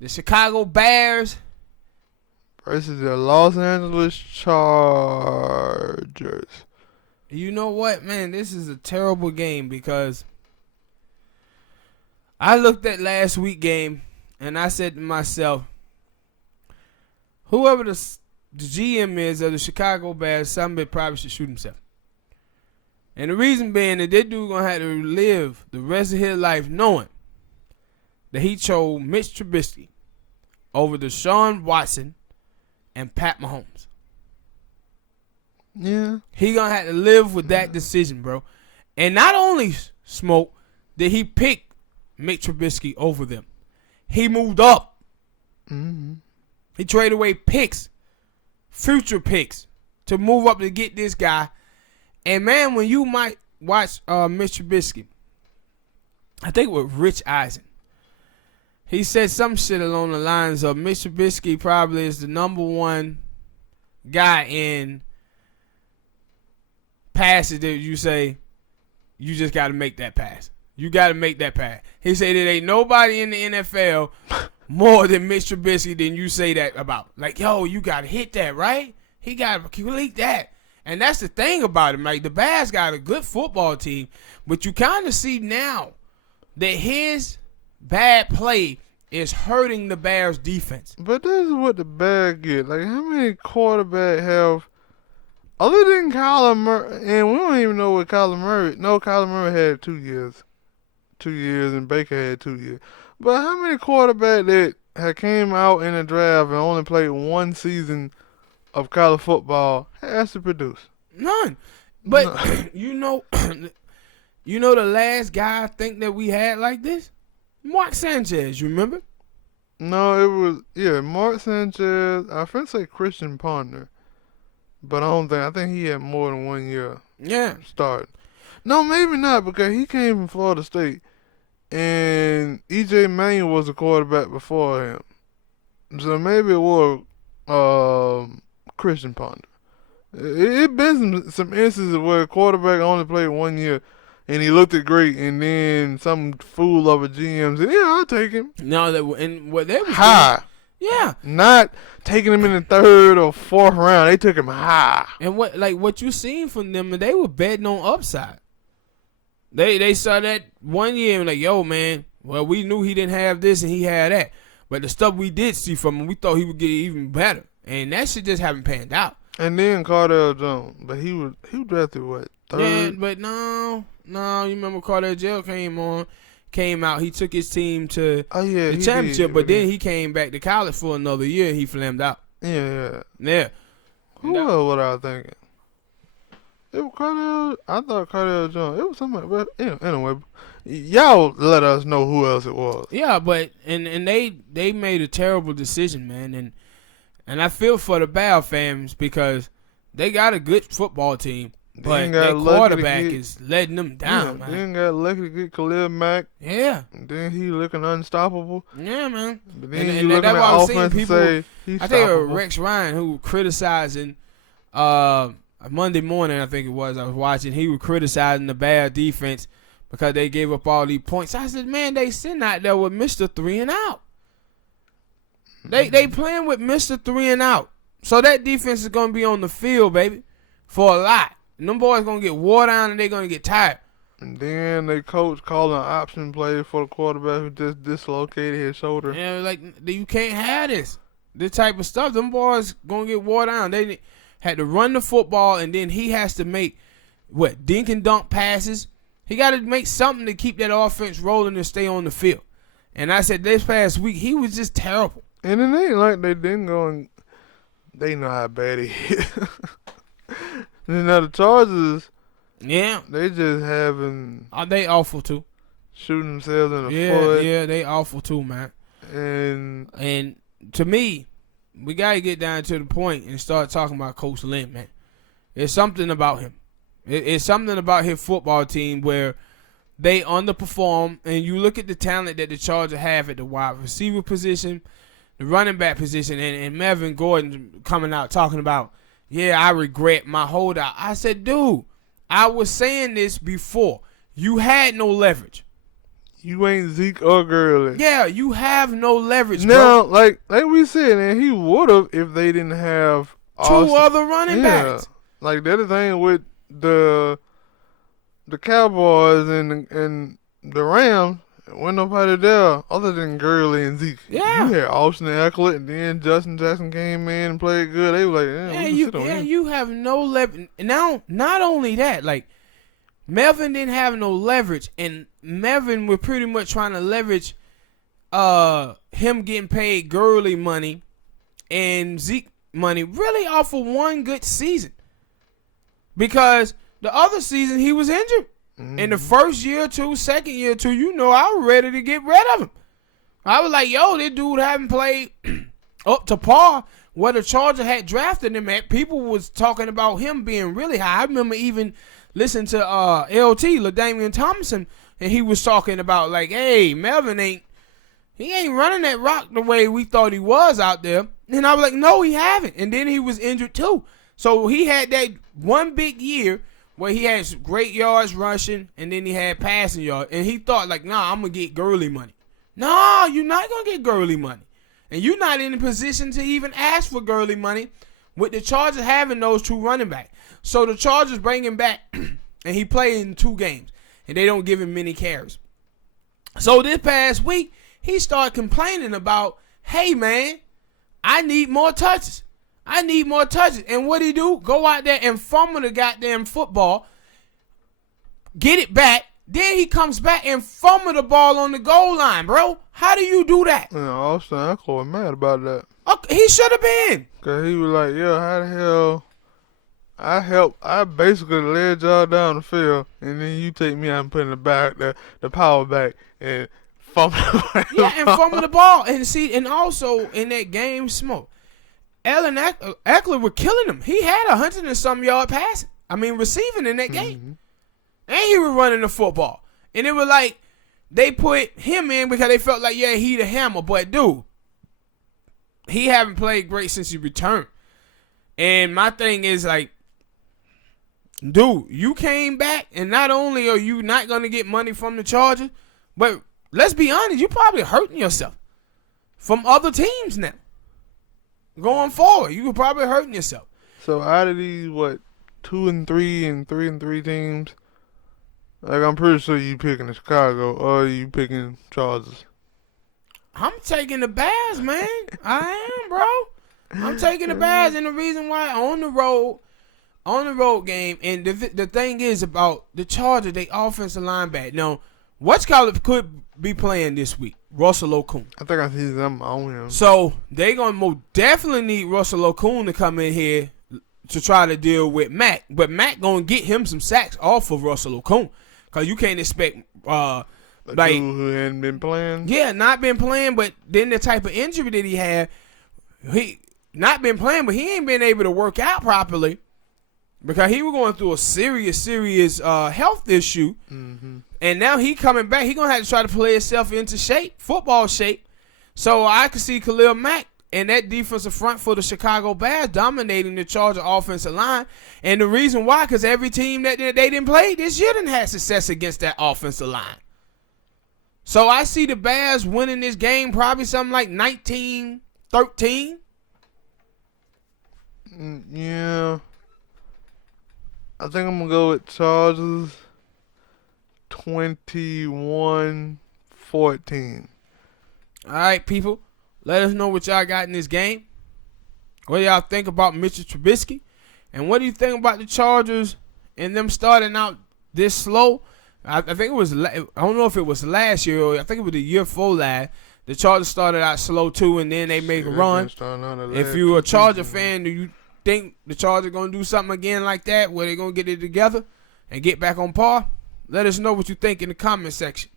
The Chicago Bears versus the Los Angeles Chargers. You know what, man? This is a terrible game because I looked at last week's game and I said to myself, whoever the GM is of the Chicago Bears, somebody probably should shoot himself. And the reason being that that dude going to have to live the rest of his life knowing that he chose Mitch Trubisky over Deshaun Watson and Pat Mahomes. Yeah. He going to have to live with that decision, bro. And not only, Smoke, did he pick Mitch Trubisky over them, he moved up. Mm-hmm. He traded away picks, future picks, to move up to get this guy. And, man, when you might watch Mitch Trubisky, I think with Rich Eisen, he said some shit along the lines of Mitch Trubisky probably is the number one guy in passes that you say you just got to make that pass. You got to make that pass. He said there ain't nobody in the NFL more than Mitch Trubisky than you say that about. Like, yo, you got to hit that, right? He got to complete that. And that's the thing about him. Like, the Bears got a good football team, but you kind of see now that his bad play is hurting the Bears defense. But this is what the Bears get. Like, how many quarterbacks have, other than Kyler Murray, and we don't even know what Kyler Murray, no, Kyler Murray had 2 years. 2 years, and Baker had 2 years. But how many quarterbacks that had came out in the draft and only played one season of college football has to produce? None. But you know the last guy I think that we had like this? Mark Sanchez, you remember? No, it was, Mark Sanchez. I think say Christian Ponder. But I think he had more than 1 year starting. No, maybe not, because he came from Florida State. And E.J. Manuel was a quarterback before him. So maybe it was Christian Ponder. It been some instances where a quarterback only played 1 year and he looked it great, and then some fool of a GM said, "Yeah, I'll take him." No, and what they was high. Doing, yeah, not taking him in the third or fourth round. They took him high. And what you seen from them, they were betting on upside. They saw that 1 year and like, yo, man, well, we knew he didn't have this and he had that, but the stuff we did see from him, we thought he would get even better, and that shit just haven't panned out. And then Cardell Jones, but he was drafted what, third? Yeah, but no, you remember Cardell Jones came out, he took his team to the championship, but then he came back to college for another year and he flamed out. Yeah. Who else was I thinking? It was Cardell. I thought Cardell Jones. It was somebody. But anyway, y'all let us know who else it was. Yeah, but and they made a terrible decision, man, and I feel for the Bears fans because they got a good football team, but their quarterback is letting them down, man. Then got lucky to get Khalil Mack. Yeah. And then he looking unstoppable. Yeah, man. But then he looking at offense and say he's I think it was Rex Ryan who was criticizing Monday morning, I think it was, I was watching, he was criticizing the Bears defense because they gave up all these points. I said, man, they sitting out there with Mr. 3 and out. They playing with Mr. 3 and out. So that defense is going to be on the field, baby, for a lot. And them boys going to get wore down and they're going to get tired. And then they coach calling an option play for the quarterback who just dislocated his shoulder. Yeah, like, you can't have this type of stuff. Them boys going to get wore down. They had to run the football, and then he has to make, dink and dunk passes. He got to make something to keep that offense rolling and stay on the field. And I said this past week, he was just terrible. And it ain't like they didn't go and they know how bad he is. And now the Chargers, they just having. They awful too. Shooting themselves in the foot. Yeah, they awful too, man. And to me, we got to get down to the point and start talking about Coach Lynn, man. It's something about him. It's something about his football team where they underperform, and you look at the talent that the Chargers have at the wide receiver position, the running back position, and Melvin Gordon coming out talking about, I regret my holdout. I said, dude, I was saying this before. You had no leverage. You ain't Zeke or Gurley. Yeah, you have no leverage, Now, bro. like we said, and he would have if they didn't have Two other running backs. Like the other thing with the Cowboys and the Rams, wasn't nobody there other than Gurley and Zeke. Yeah. You had Austin Eckler, and then Justin Jackson came in and played good. They were like, you have no leverage. Now, not only that, like, Melvin didn't have no leverage, and Melvin was pretty much trying to leverage him getting paid Gurley money and Zeke money really off of one good season. Because the other season he was injured. In the first year or two, second year or two, I was ready to get rid of him. I was like, yo, this dude haven't played up to par where the Chargers had drafted him at. People was talking about him being really high. I remember even listening to LT, LaDainian Tomlinson, and he was talking about like, hey, Melvin ain't running that rock the way we thought he was out there. And I was like, no, he haven't. And then he was injured too. So he had that one big year where he had great yards rushing, and then he had passing yards. And he thought, like, nah, I'm going to get Gurley money. No, you're not going to get Gurley money. And you're not in a position to even ask for Gurley money with the Chargers having those two running backs. So the Chargers bring him back, and he played in 2 games, and they don't give him many carries. So this past week, he started complaining about, hey, man, I need more touches. And what he do? Go out there and fumble the goddamn football, get it back. Then he comes back and fumble the ball on the goal line, bro. How do you do that? Yeah, Austin Eckler was mad about that. Okay, he should have been. Because he was like, yeah, how the hell? I basically led y'all down the field, and then you take me out and put in the power back, and fumble the Yeah, and fumble the ball. And also in that game, smoke. Ellen Eckler were killing him. He had 100 and some yard receiving in that game. And he was running the football. And it was like they put him in because they felt like, yeah, he the hammer. But, dude, he haven't played great since he returned. And my thing is, like, dude, you came back, and not only are you not going to get money from the Chargers, but let's be honest, you're probably hurting yourself from other teams now. Going forward, you were probably hurting yourself. So out of these, 2 and 3 and 3 and 3 teams, like I'm pretty sure you picking the Chicago or you picking Chargers. I'm taking the Bears, man. I am, bro. I'm taking the Bears, and the reason why on the road game, and the thing is about the Chargers, they offensive line back. Now, what's called could be playing this week? Russell Okung. I think I see them on him. So they gonna most definitely need Russell Okung to come in here to try to deal with Mac. But Mac gonna get him some sacks off of Russell Okung, cause you can't expect like dude who hadn't been playing. Yeah, not been playing, but then the type of injury that he had, he not been playing, but he ain't been able to work out properly because he was going through a serious health issue. Mm-hmm. And now he coming back. He gonna have to try to play himself into football shape. So I can see Khalil Mack and that defensive front for the Chicago Bears dominating the Charger offensive line. And the reason why, because every team that they didn't play this year didn't have success against that offensive line. So I see the Bears winning this game probably something like 19-13. Yeah. I think I'm gonna go with Chargers 21-14. All right, people. Let us know what y'all got in this game. What do y'all think about Mitchell Trubisky? And what do you think about the Chargers and them starting out this slow? I think it was, I don't know if it was last year or I think it was the year before last. The Chargers started out slow too, and then they make a run. If you're a Charger fan, do you think the Chargers going to do something again like that where they're going to get it together and get back on par? Let us know what you think in the comment section.